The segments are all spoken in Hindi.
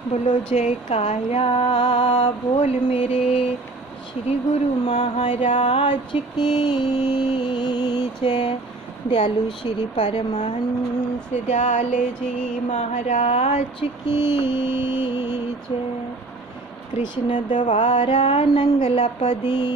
बोलो जयकारा बोल मेरे श्री गुरु महाराज की जय। दयालु श्री परमहंस दयाल जी महाराज की जय। कृष्ण द्वारा नंगलापदी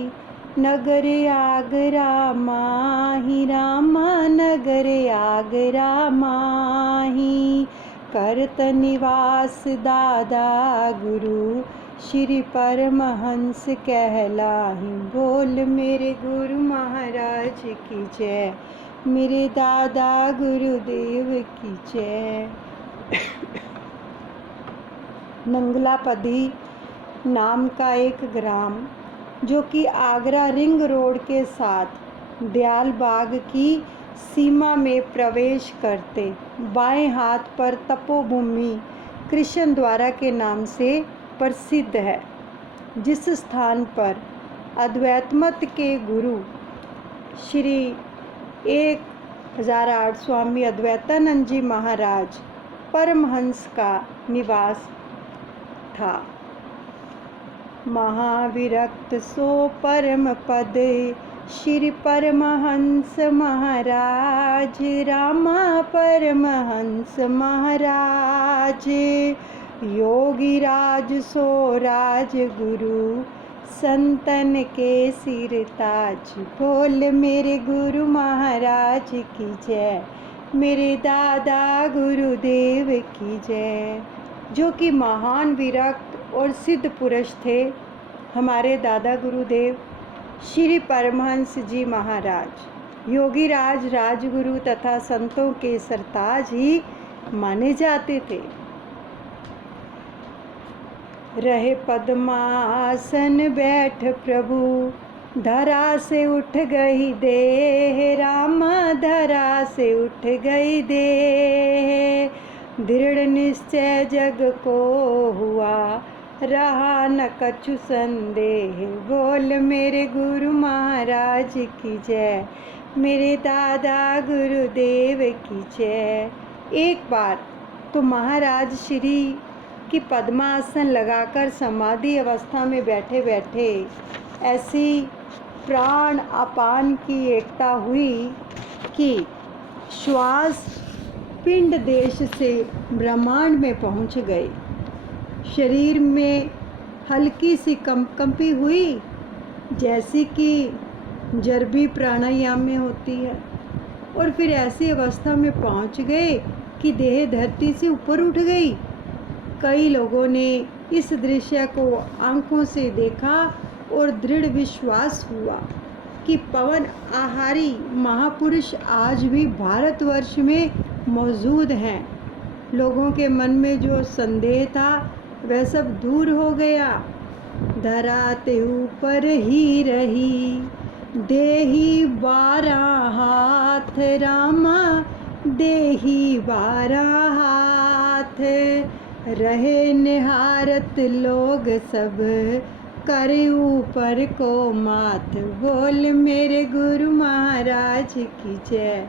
नगर आगरा माही रामा नगर आगरा माही करत निवास दादा गुरु श्री परमहंस कहलाही। बोल मेरे गुरु महाराज की जय, मेरे दादा गुरुदेव की जय। नंगलापदी नाम का एक ग्राम जो कि आगरा रिंग रोड के साथ दयाल बाग की सीमा में प्रवेश करते बाएं हाथ पर तपोभूमि कृष्ण द्वारा के नाम से प्रसिद्ध है, जिस स्थान पर अद्वैत मत के गुरु श्री 1008 स्वामी अद्वैतानंद जी महाराज परमहंस का निवास था। महाविरक्त सो परम पद श्री परमहंस महाराज रामा परमहंस महाराज योगी राज सो राज गुरु संतन के सिर ताज। बोल मेरे गुरु महाराज की जय, मेरे दादा गुरुदेव की जय। जो कि महान विरक्त और सिद्ध पुरुष थे, हमारे दादा गुरुदेव श्री परमहंस जी महाराज योगी राज राजगुरु तथा संतों के सरताज ही माने जाते थे। रहे पद्मासन बैठ प्रभु धरा से उठ गई देह रामा धरा से उठ गई देह। दृढ़ निश्चय जग को हुआ रहा न कछु संदेह। बोल मेरे गुरु महाराज की जय, मेरे दादा गुरुदेव की जय। एक बार तो महाराज श्री की पद्मासन लगाकर समाधि अवस्था में बैठे बैठे ऐसी प्राण अपान की एकता हुई कि श्वास पिंड देश से ब्रह्मांड में पहुंच गए। शरीर में हल्की सी कंपी हुई, जैसी कि जरबी प्राणायाम में होती है, और फिर ऐसी अवस्था में पहुंच गए कि देह धरती से ऊपर उठ गई। कई लोगों ने इस दृश्य को आंखों से देखा और दृढ़ विश्वास हुआ कि पवन आहारी महापुरुष आज भी भारतवर्ष में मौजूद हैं। लोगों के मन में जो संदेह था वह सब दूर हो गया। धरा ते ऊपर ही रही देही 12 हाथ रामा देही 12 हाथ। रहे निहारत लोग सब करे ऊपर को माथ। बोल मेरे गुरु महाराज की जय,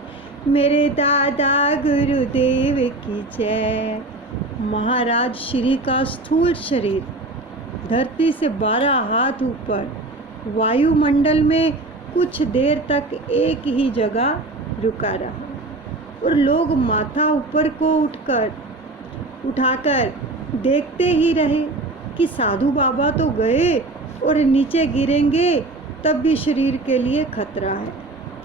मेरे दादा गुरुदेव की जय। महाराज श्री का स्थूल शरीर धरती से 12 हाथ ऊपर वायुमंडल में कुछ देर तक एक ही जगह रुका रहा, और लोग माथा ऊपर को उठाकर देखते ही रहे कि साधु बाबा तो गए और नीचे गिरेंगे, तब भी शरीर के लिए खतरा है।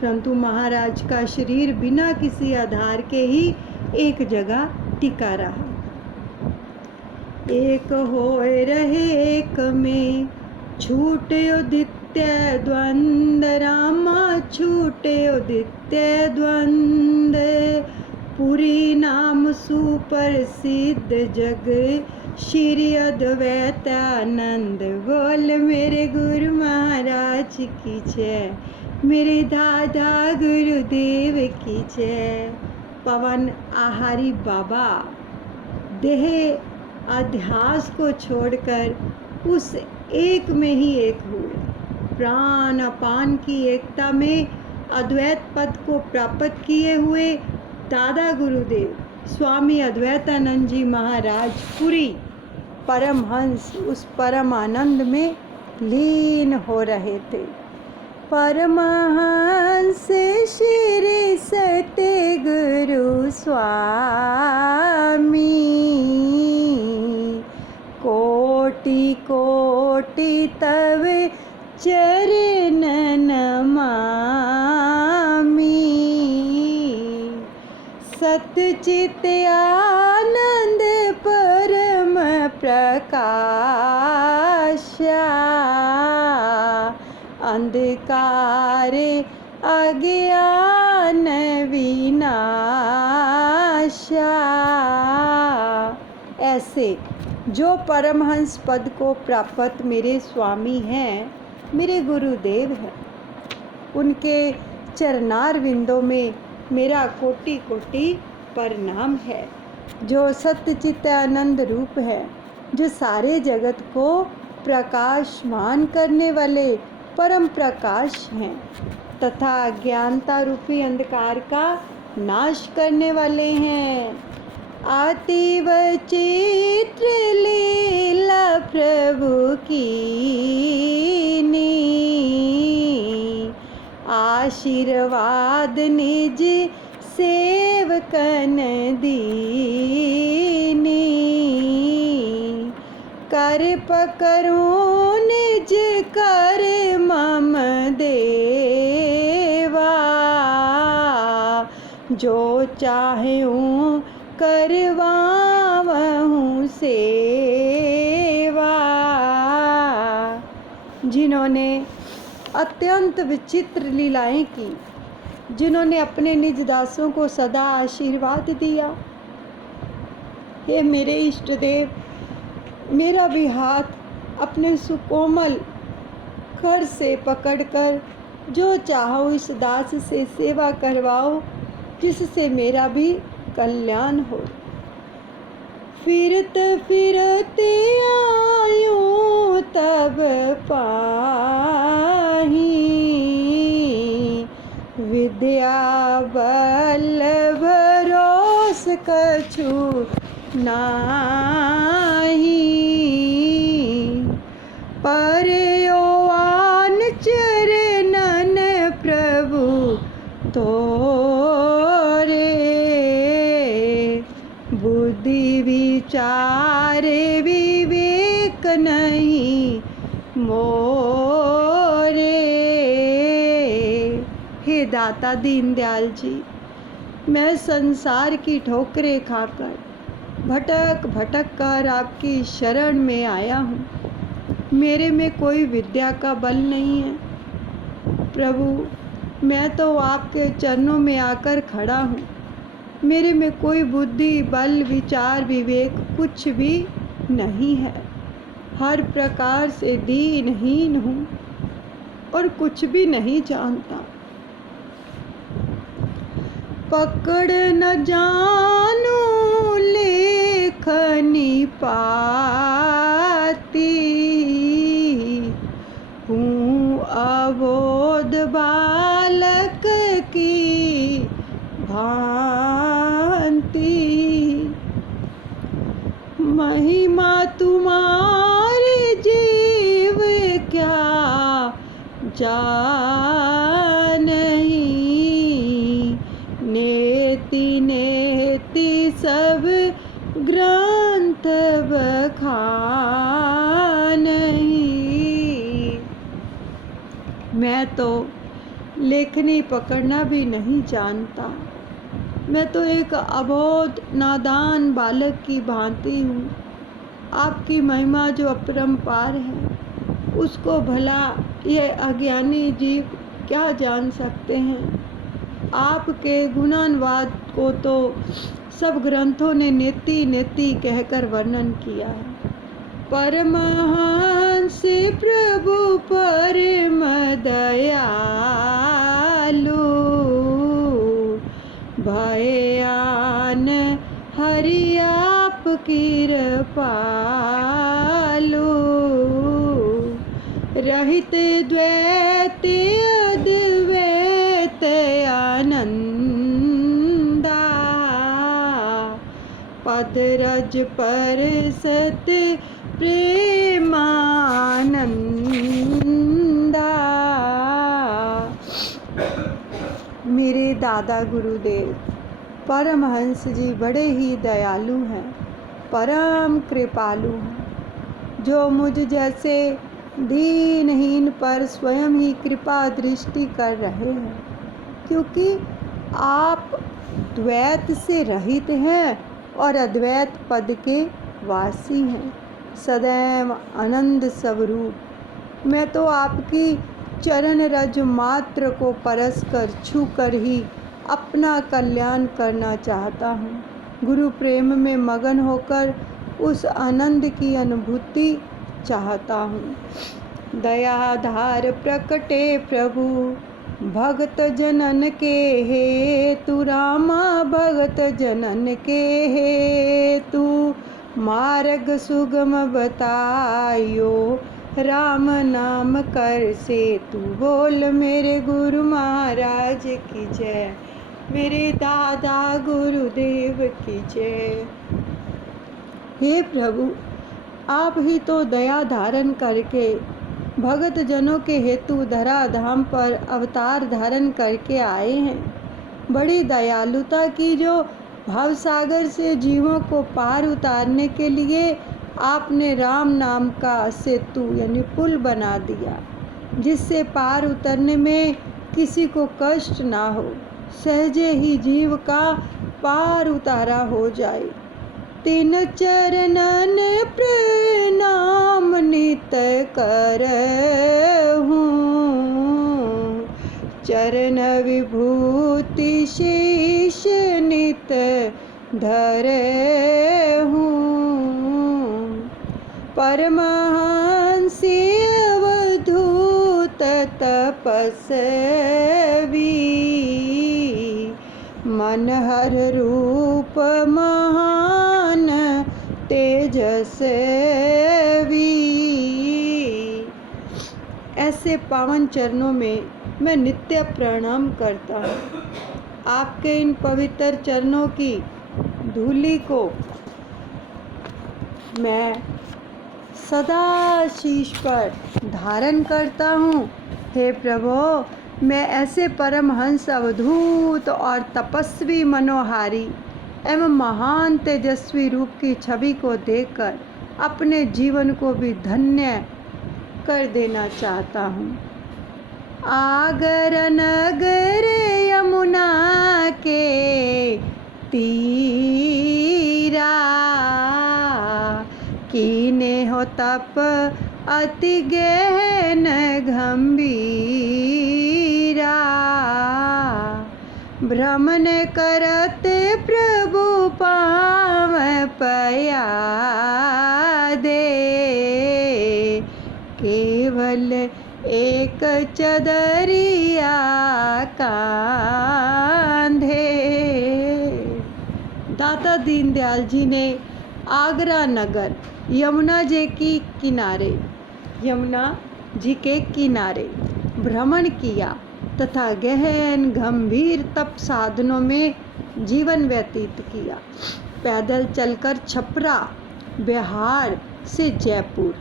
परंतु महाराज का शरीर बिना किसी आधार के ही एक जगह टिका रहा। एक होए रहे एक में छूटे उदित्य द्वंद रामा छूटे उदित्य द्वंद। पुरी नाम सुप्रसिद्ध जग श्री अद्वैतानंद। बोल मेरे गुरु महाराज की जय, मेरे दादा गुरुदेव की जय। पवन आहारी बाबा देह अध्यास को छोड़कर उस एक में ही एक हुए। प्राण अपान की एकता में अद्वैत पद को प्राप्त किए हुए दादा गुरुदेव स्वामी अद्वैतानंद जी महाराज पुरी परमहंस उस परम आनंद में लीन हो रहे थे। परमहंस श्री सत्य गुरु स्वामी, कोटि कोटि तव चरण नमामि। सतचित आनंद परम प्रकाशा, अंधकार अज्ञान विनाशा। ऐसे जो परमहंस पद को प्राप्त मेरे स्वामी हैं, मेरे गुरुदेव हैं, उनके चरणार विंदों में मेरा कोटि कोटि प्रणाम है। जो सत्यचित आनंद रूप है, जो सारे जगत को प्रकाशमान करने वाले परम प्रकाश हैं तथा अज्ञानता रूपी अंधकार का नाश करने वाले हैं। अतीव चित्र लीला प्रभु की नी, आशीर्वाद निज सेवकन दीनी। कर पकड़ूं निज कर मम देवा, जो चाहूं करवावहूं सेवा। जिन्होंने अत्यंत विचित्र लीलाएं की, जिन्होंने अपने निज दासों को सदा आशीर्वाद दिया, हे मेरे इष्ट देव, मेरा भी हाथ अपने सुकोमल कर से पकड़कर जो चाहो इस दास से सेवा करवाओ, जिससे मेरा भी कल्याण हो। फिरत फिरते आयूं तब पाही, विद्या बल भरोस कछु नाही। परयोवान चरणन प्रभु तोरे, बुद्धि विचार विवेक नहीं मोरे। हे दाता दीनदयाल जी, मैं संसार की ठोकरें खाकर भटक भटक कर आपकी शरण में आया हूँ। मेरे में कोई विद्या का बल नहीं है प्रभु, मैं तो आपके चरणों में आकर खड़ा हूँ। मेरे में कोई बुद्धि बल विचार विवेक कुछ भी नहीं है। हर प्रकार से दीनहीन हूँ और कुछ भी नहीं जानता। पकड़ न जानू लेखनी पाती, हूँ अबोध बालक की भांति। महिमा तुम्हारी जीव क्या जानहीं, नेति नेति सब ग्रंथ बखानहीं। मैं तो लेखनी पकड़ना भी नहीं जानता। मैं तो एक अबोध नादान बालक की भांति हूँ। आपकी महिमा जो अपरंपार है, उसको भला ये अज्ञानी जीव क्या जान सकते हैं। आपके गुणानुवाद को तो सब ग्रंथों ने नेति नेति कहकर वर्णन किया है। परमहंस प्रभु परम दयालु, भयान हरि आप कृपालु। रहित द्वैत अद्वैत आनंदा, पद रज पर सत प्रेमानंदा। मेरे दादा गुरुदेव परमहंस जी बड़े ही दयालु हैं, परम कृपालु हैं, जो मुझ जैसे दीनहीन पर स्वयं ही कृपा दृष्टि कर रहे हैं, क्योंकि आप द्वैत से रहित हैं और अद्वैत पद के वासी हैं, सदैव आनंद स्वरूप। मैं तो आपकी चरण रज मात्र को परस कर छू कर ही अपना कल्याण करना चाहता हूँ। गुरु प्रेम में मगन होकर उस आनंद की अनुभूति चाहता हूँ। दयाधार प्रकटे प्रभु भगत जनन के हेतु, रामा भगत जनन के हेतु, मार्ग सुगम बतायो, राम नाम कर सेतु। बोल मेरे गुरु महाराज की जय, मेरे दादा गुरुदेव की जय। हे प्रभु, आप ही तो दया धारण करके भगत जनों के हेतु धरा धाम पर अवतार धारण करके आए हैं। बड़ी दयालुता की जो भवसागर से जीवों को पार उतारने के लिए आपने राम नाम का सेतु यानी पुल बना दिया, जिससे पार उतरने में किसी को कष्ट ना हो, सहजे ही जीव का पार उतारा हो जाए। तीन चरणन प्रणाम नित करहूँ, चरण विभूति शीश नित धरहूँ, परमहंसी अवधूत तपस्वी, मनहर रूप महान तेजस्वी। ऐसे पावन चरणों में मैं नित्य प्रणाम करता हूँ। आपके इन पवित्र चरणों की धूलि को मैं सदा शीश पर धारण करता हूँ। हे प्रभु, मैं ऐसे परमहंस अवधूत और तपस्वी मनोहारी एवं महान तेजस्वी रूप की छवि को देखकर अपने जीवन को भी धन्य कर देना चाहता हूँ। आगर नगर यमुना के तीरा, कीने हो तप अति गहन गंभीरा, भ्रमण करत प्रभु पाव पया दे, केवल एक चदरिया कांधे। दाता दीनदयाल जी ने आगरा नगर यमुना जी के किनारे भ्रमण किया तथा गहन गंभीर तप साधनों में जीवन व्यतीत किया। पैदल चलकर छपरा, बिहार से जयपुर,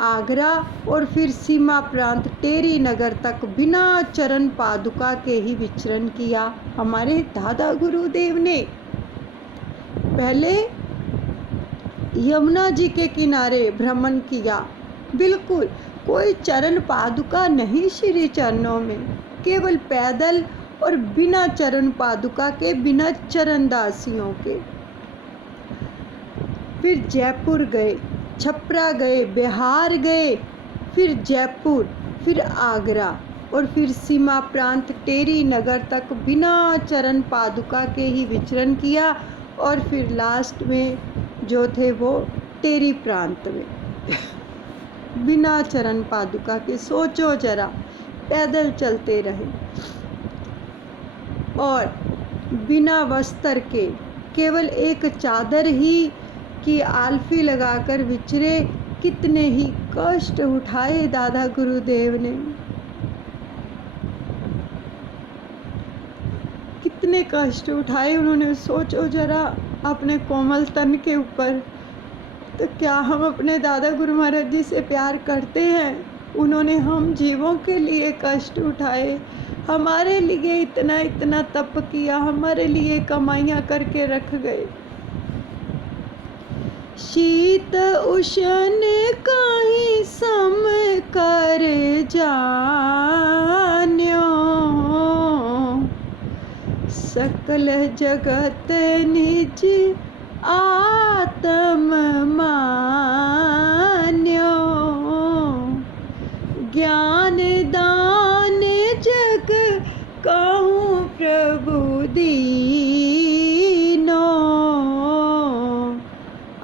आगरा और फिर सीमा प्रांत टेरी नगर तक बिना चरण पादुका के ही विचरण किया। हमारे दादा गुरुदेव ने पहले यमुना जी के किनारे भ्रमण किया, बिल्कुल कोई चरण पादुका नहीं श्री चरणों में, केवल पैदल और बिना चरण पादुका के, बिना चरण दासियों के। फिर जयपुर गए, छपरा गए, बिहार गए, फिर जयपुर, फिर आगरा और फिर सीमा प्रांत टेरी नगर तक बिना चरण पादुका के ही विचरण किया। और फिर लास्ट में जो थे वो टेरी प्रांत में बिना चरण पादुका के। सोचो जरा, पैदल चलते रहे और बिना वस्त्र के, केवल एक चादर ही की आलफी लगाकर विचरे। कितने ही कष्ट उठाए दादा गुरुदेव ने, कितने कष्ट उठाए उन्होंने। सोचो जरा, अपने कोमल तन के ऊपर, तो क्या हम अपने दादा गुरु महाराज जी से प्यार करते हैं? उन्होंने हम जीवों के लिए कष्ट उठाए, हमारे लिए इतना इतना तप किया, हमारे लिए कमाइयाँ करके रख गए। शीत उष्ण काहि सम कर जान्यो, सकल जगत निज आत्म मान्यो, ज्ञान दान जग कहूँ प्रभु दीनो,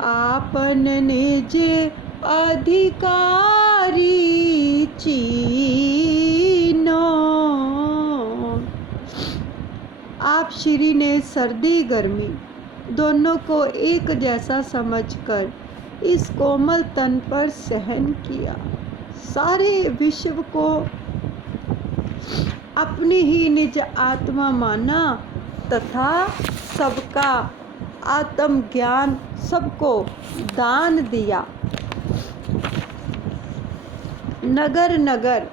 आपन निज अधिकारी चीनो। आप श्री ने सर्दी गर्मी दोनों को एक जैसा समझकर इस कोमल तन पर सहन किया, सारे विश्व को अपनी ही निज आत्मा माना तथा सबका आत्म ज्ञान सबको दान दिया। नगर नगर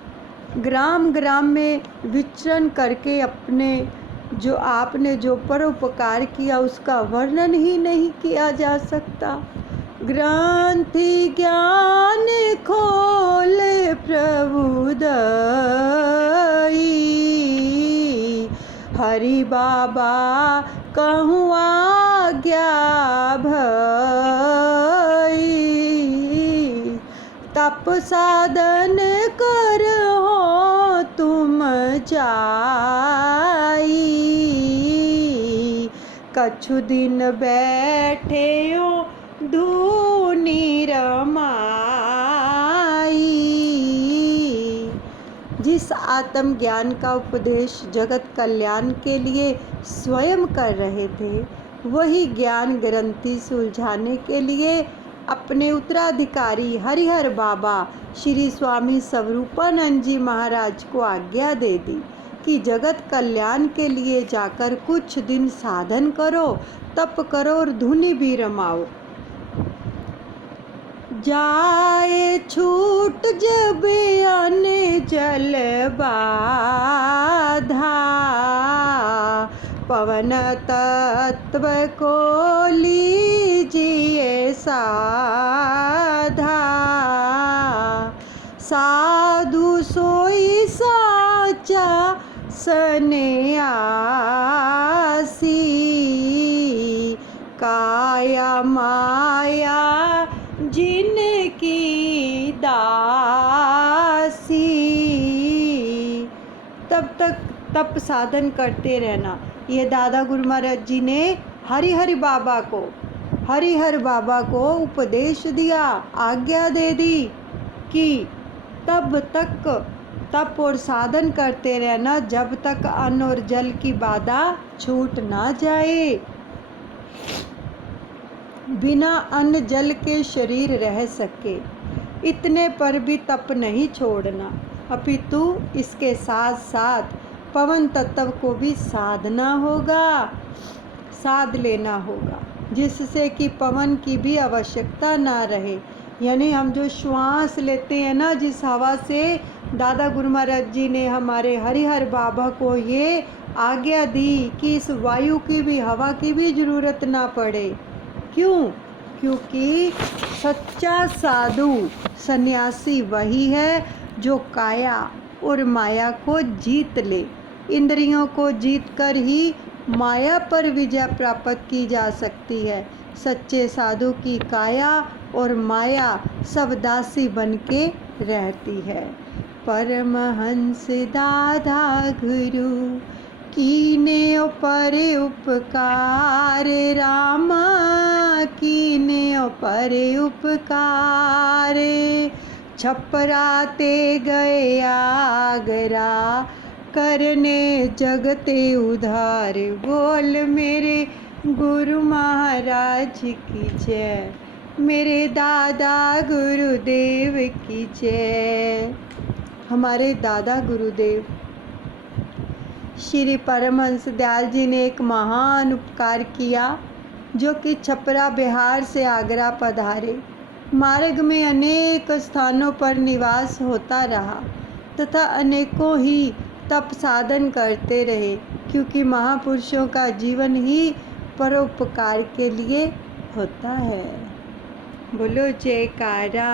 ग्राम ग्राम में विचरण करके अपने जो आपने जो परोपकार किया उसका वर्णन ही नहीं किया जा सकता। ग्रंथि ज्ञान खोल प्रभु दई, हरि बाबा कहूँ आज्ञा भई, तप साधन कर हो तुम जाई, कछु दिन बैठे हो धूनी रमाई। जिस आत्म ज्ञान का उपदेश जगत कल्याण के लिए स्वयं कर रहे थे, वही ज्ञान ग्रंथि सुलझाने के लिए अपने उत्तराधिकारी हरिहर बाबा श्री स्वामी स्वरूपानंद जी महाराज को आज्ञा दे दी कि जगत कल्याण के लिए जाकर कुछ दिन साधन करो, तप करो और धुनी भी रमाओ। जाए छूट जब अन्न जल बाधा, पवन तत्व को लीजिए साधा, साधु सोई साचा सन्यासी, काया माया जिनकी दासी। तब तक तप साधन करते रहना। ये दादा गुरु महाराज जी ने हरिहर बाबा को उपदेश दिया, आज्ञा दे दी कि तब तक तप और साधन करते रहना जब तक अन्न और जल की बाधा छूट ना जाए। बिना अन्न जल के शरीर रह सके, इतने पर भी तप नहीं छोड़ना, अपितु इसके साथ साथ पवन तत्व को भी साधना होगा, साध लेना होगा, जिससे कि पवन की भी आवश्यकता ना रहे। यानी हम जो श्वास लेते हैं ना, जिस हवा से दादा गुरु महाराज जी ने हमारे हरिहर बाबा को ये आज्ञा दी कि इस वायु की भी, हवा की भी ज़रूरत ना पड़े। क्यों? क्योंकि सच्चा साधु सन्यासी वही है जो काया और माया को जीत ले। इंद्रियों को जीतकर ही माया पर विजय प्राप्त की जा सकती है। सच्चे साधु की काया और माया सब दासी बन के रहती है। परमहंस दादा गुरु कीने पर उपकार, रामा कीने पर उपकार, छपराते गए आगरा करने जगते उधार। बोल मेरे गुरु महाराज की जय, मेरे दादा गुरुदेव की जय। हमारे दादा गुरुदेव श्री परमहंस दयाल जी ने एक महान उपकार किया जो कि छपरा बिहार से आगरा पधारे। मार्ग में अनेक स्थानों पर निवास होता रहा तथा अनेकों ही तप साधन करते रहे, क्योंकि महापुरुषों का जीवन ही परोपकार के लिए होता है। बोलो जयकारा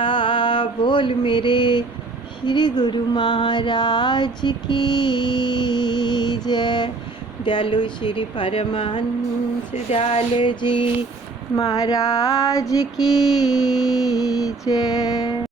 बोल मेरे श्री गुरु महाराज की जय। दयालु श्री परमहंस दयाल जी महाराज की जय।